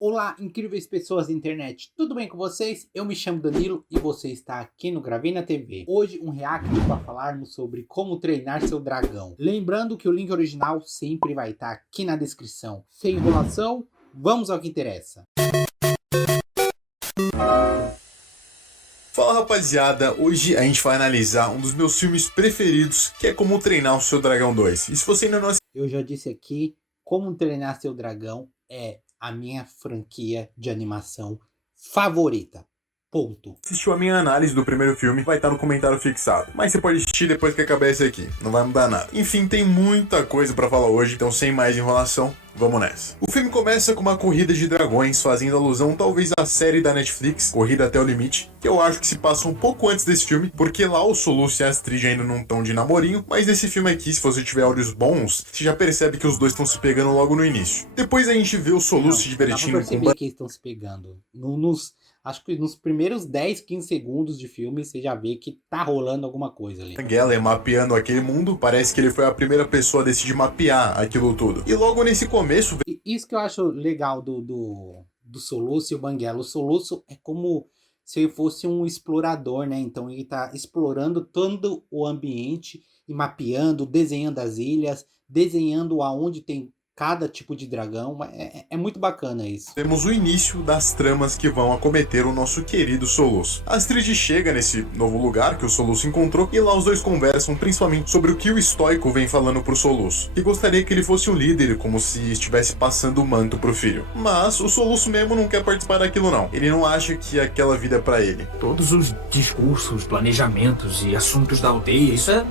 Olá, incríveis pessoas da internet, tudo bem com vocês? Eu me chamo Danilo e você está aqui no Gravei na TV. Hoje um react para falarmos sobre como treinar seu dragão. Lembrando que o link original sempre vai estar aqui na descrição. Sem enrolação, vamos ao que interessa. Fala rapaziada, hoje a gente vai analisar um dos meus filmes preferidos, que é Como Treinar o Seu Dragão 2. E se você ainda não Eu já disse aqui, Como Treinar Seu Dragão é a minha franquia de animação favorita. Ponto. assistiu a minha análise do primeiro filme, vai estar no comentário fixado. Mas você pode assistir depois que acabar esse aqui, não vai mudar nada. Enfim, tem muita coisa pra falar hoje, então sem mais enrolação, vamos nessa. O filme começa com uma corrida de dragões, fazendo alusão talvez à série da Netflix, Corrida até o Limite, que eu acho que se passa um pouco antes desse filme, porque lá o Soluço e a Astrid ainda não estão de namorinho, mas nesse filme aqui, se você tiver olhos bons, você já percebe que os dois estão se pegando logo no início. Depois a gente vê o Soluço se divertindo com... que eles estão se pegando. Acho que nos primeiros 10, 15 segundos de filme, você já vê que tá rolando alguma coisa ali. Geller mapeando aquele mundo, parece que ele foi a primeira pessoa a decidir mapear aquilo tudo. E logo nesse começo... Isso que eu acho legal do Soluço e o Banguela. O Soluço é como se ele fosse um explorador, né? Então ele tá explorando todo o ambiente e mapeando, desenhando as ilhas, desenhando aonde tem cada tipo de dragão. É muito bacana isso. Temos o início das tramas que vão acometer o nosso querido Soluço. A Astrid chega nesse novo lugar que o Soluço encontrou e lá os dois conversam principalmente sobre o que o estoico vem falando pro Soluço, que gostaria que ele fosse um líder, como se estivesse passando o manto pro filho. Mas o Soluço mesmo não quer participar daquilo não. Ele não acha que aquela vida é pra ele. Todos os discursos, planejamentos e assuntos da aldeia, isso é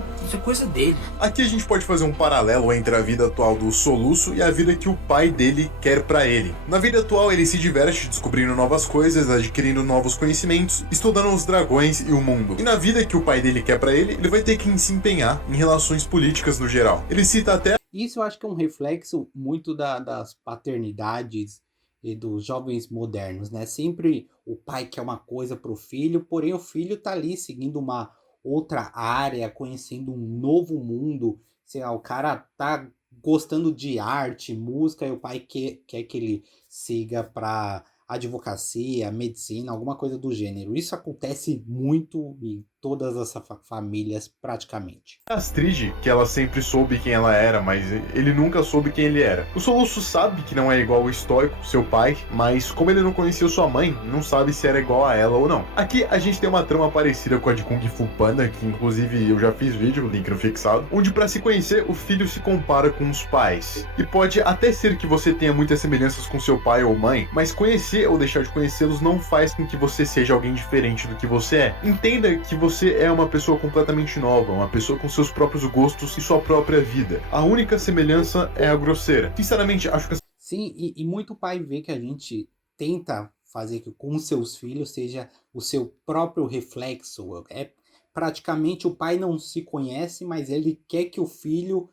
coisa dele. Aqui a gente pode fazer um paralelo entre a vida atual do Soluço e a vida que o pai dele quer pra ele. Na vida atual ele se diverte descobrindo novas coisas, adquirindo novos conhecimentos, estudando os dragões e o mundo. E na vida que o pai dele quer pra ele vai ter que se empenhar em relações políticas no geral. Ele cita até... Isso eu acho que é um reflexo muito das paternidades e dos jovens modernos, né? Sempre o pai quer uma coisa pro filho, porém o filho tá ali seguindo uma outra área, conhecendo um novo mundo. Sei lá, o cara tá gostando de arte, música, e o pai quer que ele siga para advocacia, medicina, alguma coisa do gênero. Isso acontece muito em todas as famílias praticamente. A Astrid, que ela sempre soube quem ela era, mas ele nunca soube quem ele era. O Soluço sabe que não é igual ao estoico, seu pai, mas como ele não conhecia sua mãe, não sabe se era igual a ela ou não. Aqui a gente tem uma trama parecida com a de Kung Fu Panda, que inclusive eu já fiz vídeo, link no fixado, onde para se conhecer o filho se compara com os pais. E pode até ser que você tenha muitas semelhanças com seu pai ou mãe, mas conhecer ou deixar de conhecê-los não faz com que você seja alguém diferente do que você é. Entenda que você é uma pessoa completamente nova, uma pessoa com seus próprios gostos e sua própria vida. A única semelhança é a grosseira. Sinceramente, acho que... Sim, e muito pai vê que a gente tenta fazer que com seus filhos seja o seu próprio reflexo. É praticamente o pai não se conhece, mas ele quer que o filho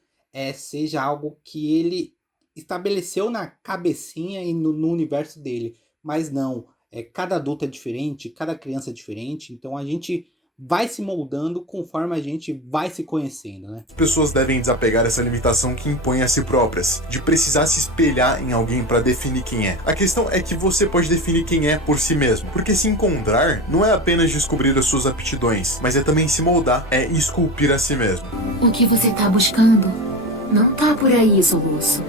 seja algo que ele estabeleceu na cabecinha e no universo dele. Mas não, cada adulto é diferente, cada criança é diferente, então a gente vai se moldando conforme a gente vai se conhecendo, né? As pessoas devem desapegar essa limitação que impõem a si próprias, de precisar se espelhar em alguém para definir quem é. A questão é que você pode definir quem é por si mesmo, porque se encontrar não é apenas descobrir as suas aptidões, mas é também se moldar, é esculpir a si mesmo. O que você tá buscando não tá por aí, Soluço.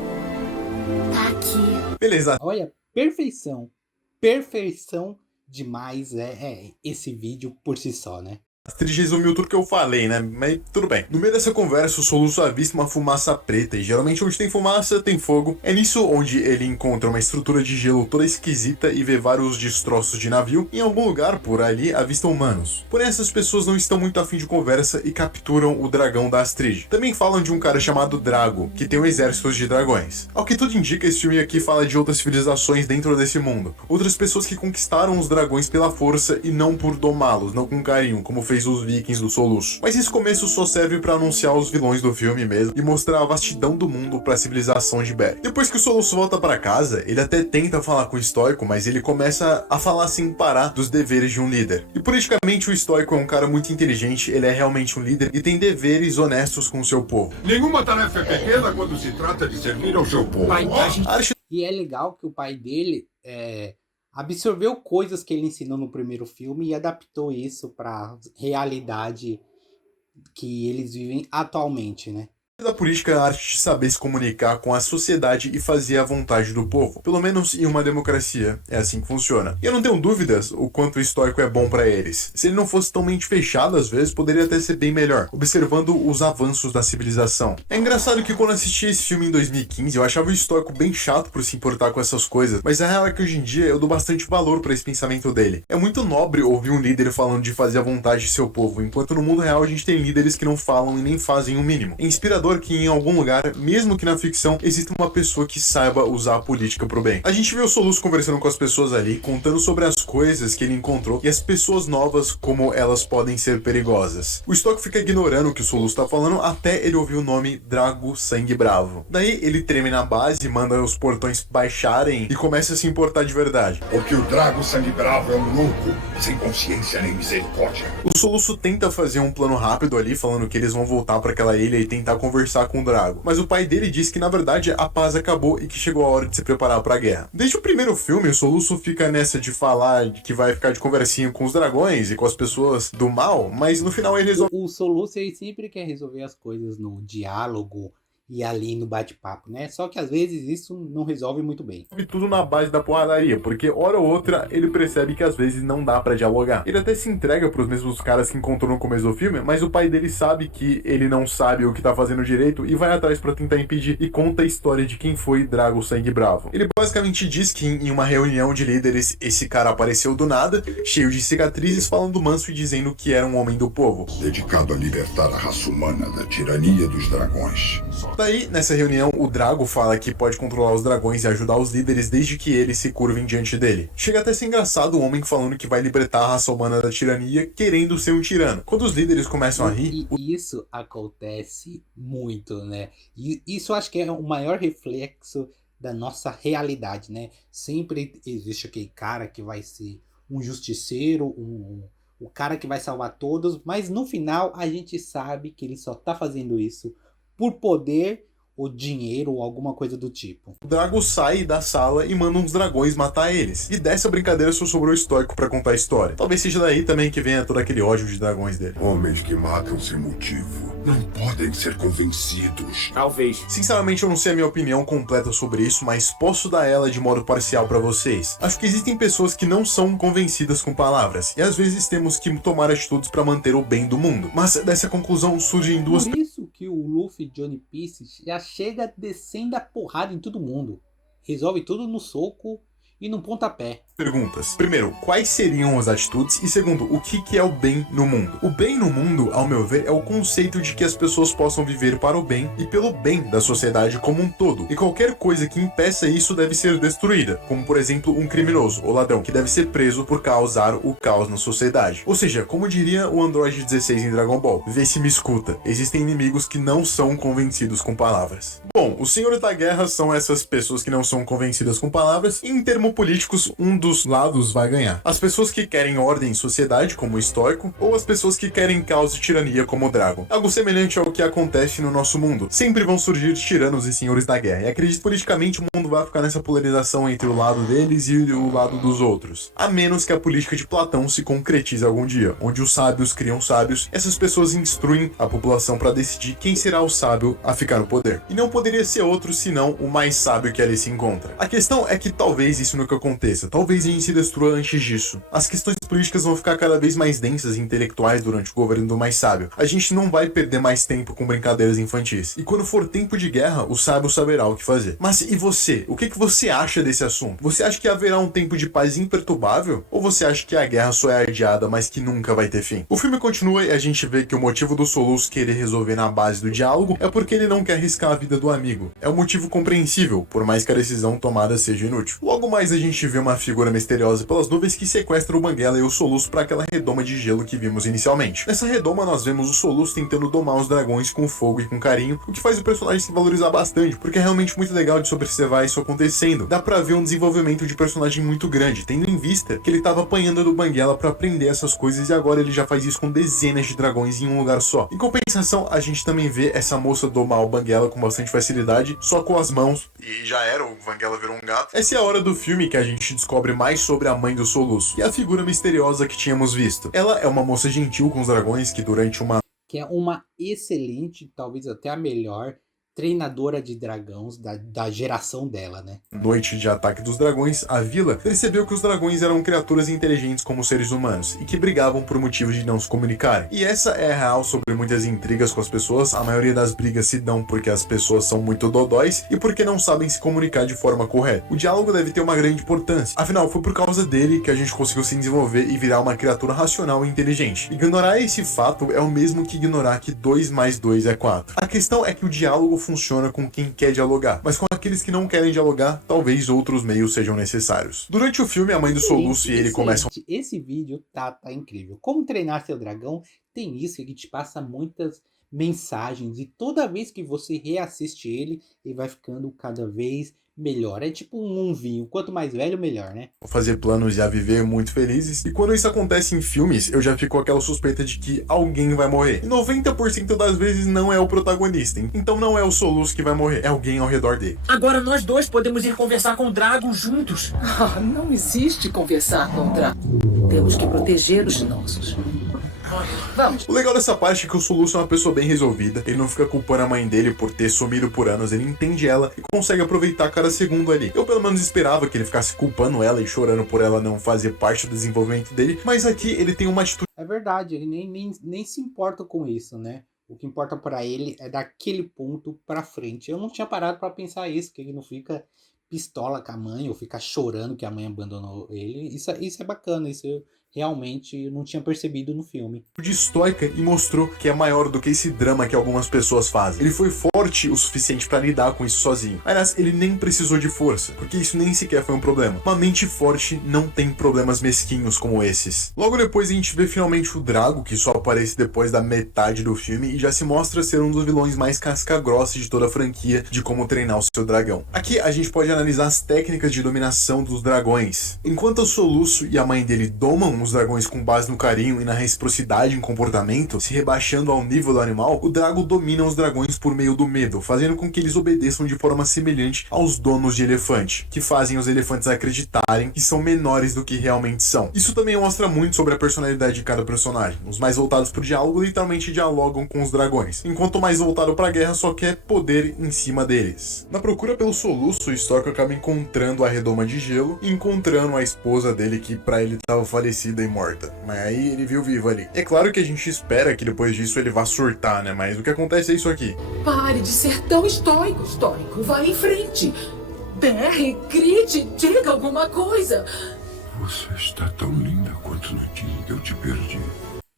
Tá aqui. Beleza. Olha, perfeição. Perfeição demais esse vídeo por si só, né? A Astrid resumiu tudo que eu falei, né? Mas tudo bem. No meio dessa conversa, o Soluço avista uma fumaça preta, e geralmente onde tem fumaça, tem fogo. É nisso onde ele encontra uma estrutura de gelo toda esquisita e vê vários destroços de navio. E em algum lugar por ali avista humanos. Porém, essas pessoas não estão muito afim de conversa e capturam o dragão da Astrid. Também falam de um cara chamado Drago, que tem um exército de dragões. Ao que tudo indica, esse filme aqui fala de outras civilizações dentro desse mundo. Outras pessoas que conquistaram os dragões pela força e não por domá-los, não com carinho, como fez os vikings do Soluço. Mas esse começo só serve pra anunciar os vilões do filme mesmo e mostrar a vastidão do mundo pra civilização de Beren. Depois que o Soluço volta pra casa, ele até tenta falar com o estoico, mas ele começa a falar sem parar dos deveres de um líder. E politicamente o estoico é um cara muito inteligente, ele é realmente um líder e tem deveres honestos com o seu povo. Nenhuma tarefa é pequena quando se trata de servir ao seu povo. E é legal que o pai dele absorveu coisas que ele ensinou no primeiro filme e adaptou isso para realidade que eles vivem atualmente, né? Da política é a arte de saber se comunicar com a sociedade e fazer a vontade do povo. Pelo menos em uma democracia, é assim que funciona. E eu não tenho dúvidas o quanto o estoico é bom pra eles. Se ele não fosse tão mente fechado, às vezes, poderia até ser bem melhor, observando os avanços da civilização. É engraçado que quando assisti esse filme em 2015, eu achava o estoico bem chato por se importar com essas coisas, mas a real é que hoje em dia eu dou bastante valor pra esse pensamento dele. É muito nobre ouvir um líder falando de fazer a vontade de seu povo, enquanto no mundo real a gente tem líderes que não falam e nem fazem o mínimo. É inspirador que em algum lugar, mesmo que na ficção, exista uma pessoa que saiba usar a política pro bem. A gente vê o Soluço conversando com as pessoas ali, contando sobre as coisas que ele encontrou e as pessoas novas, como elas podem ser perigosas. O estoico fica ignorando o que o Soluço tá falando até ele ouvir o nome Drago Sangue Bravo. Daí ele treme na base, manda os portões baixarem e começa a se importar de verdade. Porque o Drago Sangue Bravo é um louco, sem consciência nem misericórdia. O Soluço tenta fazer um plano rápido ali, falando que eles vão voltar para aquela ilha e tentar conversar com o Drago, mas o pai dele diz que na verdade a paz acabou e que chegou a hora de se preparar para a guerra. Desde o primeiro filme, o Soluço fica nessa de falar que vai ficar de conversinha com os dragões e com as pessoas do mal, mas no final ele resolve... O Soluço ele sempre quer resolver as coisas no diálogo e ali no bate-papo, né? Só que às vezes isso não resolve muito bem. Tudo na base da porradaria, porque hora ou outra ele percebe que às vezes não dá pra dialogar. Ele até se entrega pros mesmos caras que encontrou no começo do filme, mas o pai dele sabe que ele não sabe o que tá fazendo direito e vai atrás pra tentar impedir e conta a história de quem foi Drago Sangue Bravo. Ele basicamente diz que em uma reunião de líderes esse cara apareceu do nada, cheio de cicatrizes, falando manso e dizendo que era um homem do povo. Dedicado a libertar a raça humana da tirania dos dragões. Daí, nessa reunião, o Drago fala que pode controlar os dragões e ajudar os líderes desde que eles se curvem diante dele. Chega até a ser engraçado o homem falando que vai libertar a raça humana da tirania, querendo ser um tirano. Quando os líderes começam a rir... E isso acontece muito, né? E isso eu acho que é o maior reflexo da nossa realidade, né? Sempre existe aquele cara que vai ser um justiceiro, o cara que vai salvar todos, mas no final a gente sabe que ele só tá fazendo isso por poder ou dinheiro ou alguma coisa do tipo. O Drago sai da sala e manda uns dragões matar eles. E dessa brincadeira só sobrou o estoico pra contar a história. Talvez seja daí também que venha todo aquele ódio de dragões dele. Homens que matam sem motivo não podem ser convencidos. Talvez. Sinceramente, eu não sei a minha opinião completa sobre isso, mas posso dar ela de modo parcial pra vocês. Acho que existem pessoas que não são convencidas com palavras, e às vezes temos que tomar atitudes pra manter o bem do mundo. Mas dessa conclusão surgem duas... Por isso que o Luffy Johnny Pieces já chega descendo a porrada em todo mundo. Resolve tudo no soco e no pontapé. Perguntas. Primeiro, quais seriam as atitudes? E segundo, o que é o bem no mundo? O bem no mundo, ao meu ver, é o conceito de que as pessoas possam viver para o bem e pelo bem da sociedade como um todo. E qualquer coisa que impeça isso deve ser destruída, como por exemplo um criminoso ou ladrão, que deve ser preso por causar o caos na sociedade. Ou seja, como diria o Android 16 em Dragon Ball, vê se me escuta, existem inimigos que não são convencidos com palavras. Bom, os senhores da guerra são essas pessoas que não são convencidas com palavras, e em termos políticos, um dos lados vai ganhar. As pessoas que querem ordem em sociedade, como o estoico, ou as pessoas que querem caos e tirania, como o Drago. Algo semelhante ao que acontece no nosso mundo. Sempre vão surgir tiranos e senhores da guerra, e acredito politicamente o mundo vai ficar nessa polarização entre o lado deles e o lado dos outros. A menos que a política de Platão se concretize algum dia, onde os sábios criam sábios, essas pessoas instruem a população para decidir quem será o sábio a ficar no poder. E não poderia ser outro senão o mais sábio que ali se encontra. A questão é que talvez isso nunca aconteça, talvez a gente se destrua antes disso. As questões políticas vão ficar cada vez mais densas e intelectuais durante o governo do mais sábio. A gente não vai perder mais tempo com brincadeiras infantis. E quando for tempo de guerra, o sábio saberá o que fazer. Mas e você? O que você acha desse assunto? Você acha que haverá um tempo de paz imperturbável? Ou você acha que a guerra só é adiada, mas que nunca vai ter fim? O filme continua e a gente vê que o motivo do Soluço querer resolver na base do diálogo é porque ele não quer arriscar a vida do amigo. É um motivo compreensível, por mais que a decisão tomada seja inútil. Logo mais a gente vê uma figura misteriosa pelas nuvens que sequestra o Banguela e o Soluço para aquela redoma de gelo que vimos inicialmente. Nessa redoma nós vemos o Soluço tentando domar os dragões com fogo e com carinho, o que faz o personagem se valorizar bastante, porque é realmente muito legal de observar isso acontecendo. Dá pra ver um desenvolvimento de personagem muito grande, tendo em vista que ele tava apanhando do Banguela para aprender essas coisas e agora ele já faz isso com dezenas de dragões em um lugar só. Em compensação, a gente também vê essa moça domar o Banguela com bastante facilidade, só com as mãos, e já era, o Banguela virou um gato. Essa é a hora do filme filme que a gente descobre mais sobre a mãe do Soluço e a figura misteriosa que tínhamos visto. Ela é uma moça gentil com os dragões que durante uma Que é uma excelente, talvez até a melhor, treinadora de dragões da geração dela, né? noite de ataque dos dragões, a vila percebeu que os dragões eram criaturas inteligentes como seres humanos e que brigavam por motivos de não se comunicarem. E essa é a real sobre muitas intrigas com as pessoas. A maioria das brigas se dão porque as pessoas são muito dodóis e porque não sabem se comunicar de forma correta. O diálogo deve ter uma grande importância, afinal foi por causa dele que a gente conseguiu se desenvolver e virar uma criatura racional e inteligente. Ignorar esse fato é o mesmo que ignorar que 2 mais 2 é 4. A questão é que o diálogo funciona com quem quer dialogar, mas com aqueles que não querem dialogar, talvez outros meios sejam necessários. Durante o filme, a mãe do Soluço e ele começam... Esse vídeo tá incrível. Como treinar seu dragão, tem isso, ele te passa muitas mensagens e toda vez que você reassiste ele vai ficando cada vez melhor. É tipo um vinho, quanto mais velho, melhor, né? fazer planos e a viver muito felizes. E quando isso acontece em filmes, eu já fico com aquela suspeita de que alguém vai morrer. E 90% das vezes não é o protagonista. Então não é o Soluço que vai morrer, é alguém ao redor dele. Agora nós dois podemos ir conversar com o Drago juntos. Não existe conversar com o Drago. Temos que proteger os nossos. Vamos. O legal dessa parte é que o Soluço é uma pessoa bem resolvida, ele não fica culpando a mãe dele por ter sumido por anos, ele entende ela e consegue aproveitar cada segundo ali. Eu pelo menos esperava que ele ficasse culpando ela e chorando por ela não fazer parte do desenvolvimento dele, mas aqui ele tem uma atitude... É verdade, ele nem se importa com isso, né? O que importa pra ele é daquele ponto pra frente. Eu não tinha parado pra pensar isso, que ele não fica pistola com a mãe ou fica chorando que a mãe abandonou ele. Isso é bacana, isso eu realmente não tinha percebido no filme. estoica e mostrou que é maior do que esse drama que algumas pessoas fazem. Ele foi forte o suficiente pra lidar com isso sozinho. Aliás, ele nem precisou de força, porque isso nem sequer foi um problema. Uma mente forte não tem problemas mesquinhos como esses. Logo depois a gente vê finalmente o Drago, que só aparece depois da metade do filme e já se mostra ser um dos vilões mais casca-grossa de toda a franquia de como treinar o seu dragão. Aqui a gente pode analisar as técnicas de dominação dos dragões. Enquanto o Soluço e a mãe dele domam os dragões com base no carinho e na reciprocidade em comportamento, se rebaixando ao nível do animal, o Drago domina os dragões por meio do medo, fazendo com que eles obedeçam de forma semelhante aos donos de elefante, que fazem os elefantes acreditarem que são menores do que realmente são. Isso também mostra muito sobre a personalidade de cada personagem. Os mais voltados pro diálogo literalmente dialogam com os dragões, enquanto o mais voltado pra guerra só quer poder em cima deles. Na procura pelo Soluço, o Estoico acaba encontrando a Redoma de Gelo e encontrando a esposa dele, que pra ele estava falecida e morta, mas aí ele viu vivo ali. É claro que a gente espera que depois disso ele vá surtar, né, mas o que acontece é isso aqui. Pare de ser tão estoico, vá em frente. Berre, grite, diga alguma coisa. Você está tão linda quanto no dia que eu te perdi.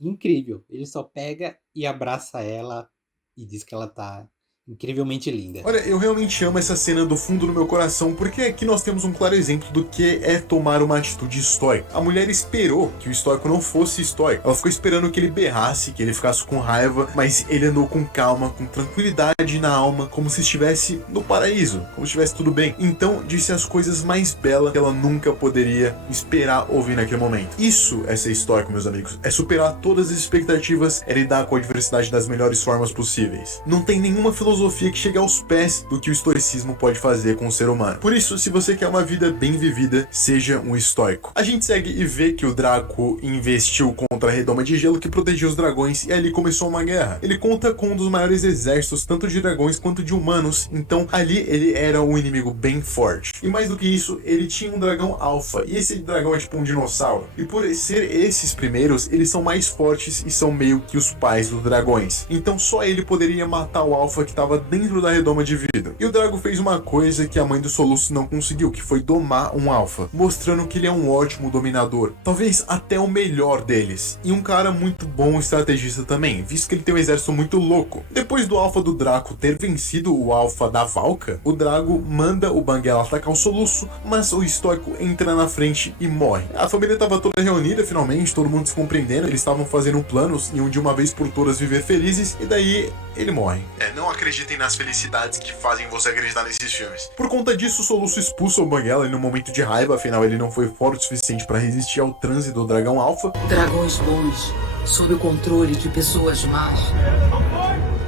Incrível, ele só pega e abraça ela e diz que ela tá incrivelmente linda. Olha, eu realmente amo essa cena do fundo do meu coração, porque aqui nós temos um claro exemplo do que é tomar uma atitude estoica. A mulher esperou que o estoico não fosse estoico. Ela ficou esperando que ele berrasse, que ele ficasse com raiva, mas ele andou com calma, com tranquilidade na alma, como se estivesse no paraíso, como se estivesse tudo bem. Então, disse as coisas mais belas que ela nunca poderia esperar ouvir naquele momento. Isso é ser estoico, meus amigos. É superar todas as expectativas, é lidar com a adversidade das melhores formas possíveis. Não tem nenhuma filosofia que chega aos pés do que o estoicismo pode fazer com o ser humano. Por isso, se você quer uma vida bem vivida, seja um estoico. A gente segue e vê que o Draco investiu contra a Redoma de Gelo, que protegia os dragões, e ali começou uma guerra. Ele conta com um dos maiores exércitos, tanto de dragões quanto de humanos, então ali ele era um inimigo bem forte. E mais do que isso, ele tinha um dragão alfa, e esse dragão é tipo um dinossauro. E por ser esses primeiros, eles são mais fortes e são meio que os pais dos dragões. Então só ele poderia matar o alfa que estava dentro da redoma de vidro. E o Drago fez uma coisa que a mãe do Soluço não conseguiu, que foi domar um alfa, mostrando que ele é um ótimo dominador, talvez até o melhor deles, e um cara muito bom estrategista também, visto que ele tem um exército muito louco. Depois do alfa do Draco ter vencido o alfa da Valka, o Drago manda o Banguela atacar o Soluço, mas o estoico entra na frente e morre. A família estava toda reunida finalmente, todo mundo se compreendendo, eles estavam fazendo planos e um de uma vez por todas viver felizes, e daí ele morre. Não acreditem nas felicidades que fazem você acreditar nesses filmes. Por conta disso, o Soluço expulsa o Banguela em um momento de raiva, afinal ele não foi forte o suficiente para resistir ao transe do dragão alfa. Dragões bons, sob o controle de pessoas más,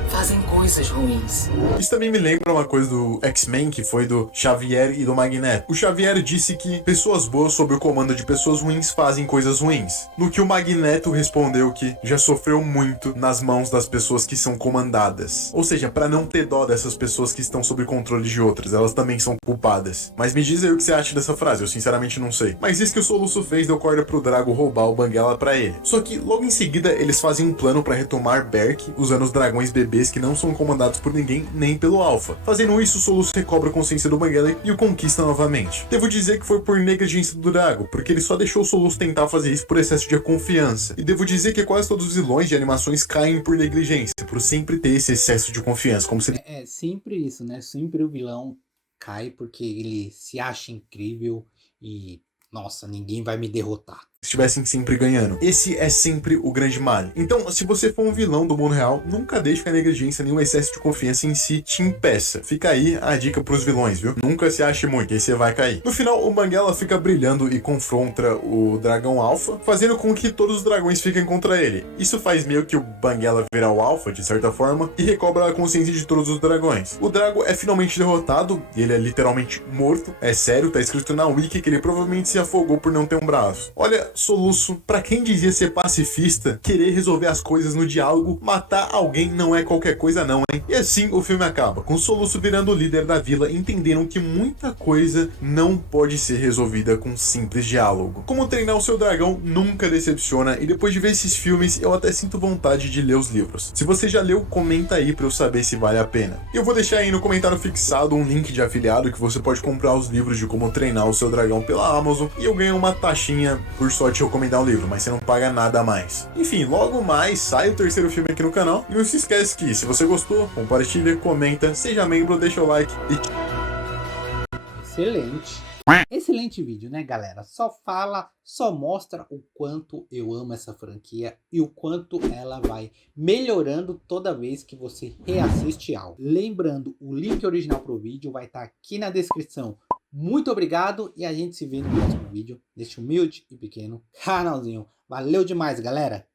fazem coisas coisas ruins. Isso também me lembra uma coisa do X-Men, que foi do Xavier e do Magneto. O Xavier disse que pessoas boas sob o comando de pessoas ruins fazem coisas ruins. No que o Magneto respondeu que já sofreu muito nas mãos das pessoas que são comandadas. Ou seja, para não ter dó dessas pessoas que estão sob controle de outras, elas também são culpadas. Mas me diz aí o que você acha dessa frase, eu sinceramente não sei. Mas isso que o Soluço fez deu corda pro Drago roubar o Banguela pra ele. Só que logo em seguida eles fazem um plano para retomar Berk, usando os dragões bebês que não são comandados por ninguém, nem pelo Alpha. Fazendo isso, o Soluço recobra a consciência do Banguela e o conquista novamente. Devo dizer que foi por negligência do Drago, porque ele só deixou o Soluço tentar fazer isso por excesso de confiança. E devo dizer que quase todos os vilões de animações caem por negligência, por sempre ter esse excesso de confiança, como se ele... É sempre isso, né? Sempre o vilão cai porque ele se acha incrível e, nossa, ninguém vai me derrotar. estivessem sempre ganhando. Esse é sempre o grande mal. Então, se você for um vilão do mundo real, nunca deixe que a negligência nem o excesso de confiança em si te impeça. Fica aí a dica pros vilões, viu? Nunca se ache muito, aí você vai cair. No final, o Banguela fica brilhando e confronta o dragão Alpha, fazendo com que todos os dragões fiquem contra ele. Isso faz meio que o Banguela virar o Alpha, de certa forma, e recobra a consciência de todos os dragões. O Drago é finalmente derrotado, e ele é literalmente morto. É sério, tá escrito na wiki que ele provavelmente se afogou por não ter um braço. Olha, Soluço, pra quem dizia ser pacifista, querer resolver as coisas no diálogo, matar alguém não é qualquer coisa não, hein? E assim o filme acaba, com Soluço virando o líder da vila, entendendo que muita coisa não pode ser resolvida com simples diálogo. Como treinar o seu dragão nunca decepciona, e depois de ver esses filmes, eu até sinto vontade de ler os livros. Se você já leu, comenta aí pra eu saber se vale a pena. Eu vou deixar aí no comentário fixado um link de afiliado que você pode comprar os livros de como treinar o seu dragão pela Amazon, e eu ganho uma taxinha por só te recomendar o livro, mas você não paga nada a mais. Enfim, logo mais sai o terceiro filme aqui no canal, e não se esquece que se você gostou, compartilha, comenta, seja membro, deixa o like e... Excelente. Excelente vídeo, né, galera? Só mostra o quanto eu amo essa franquia e o quanto ela vai melhorando toda vez que você reassiste algo. Lembrando, o link original pro vídeo vai estar aqui na descrição. Muito obrigado e a gente se vê no próximo vídeo deste humilde e pequeno canalzinho. Valeu demais, galera!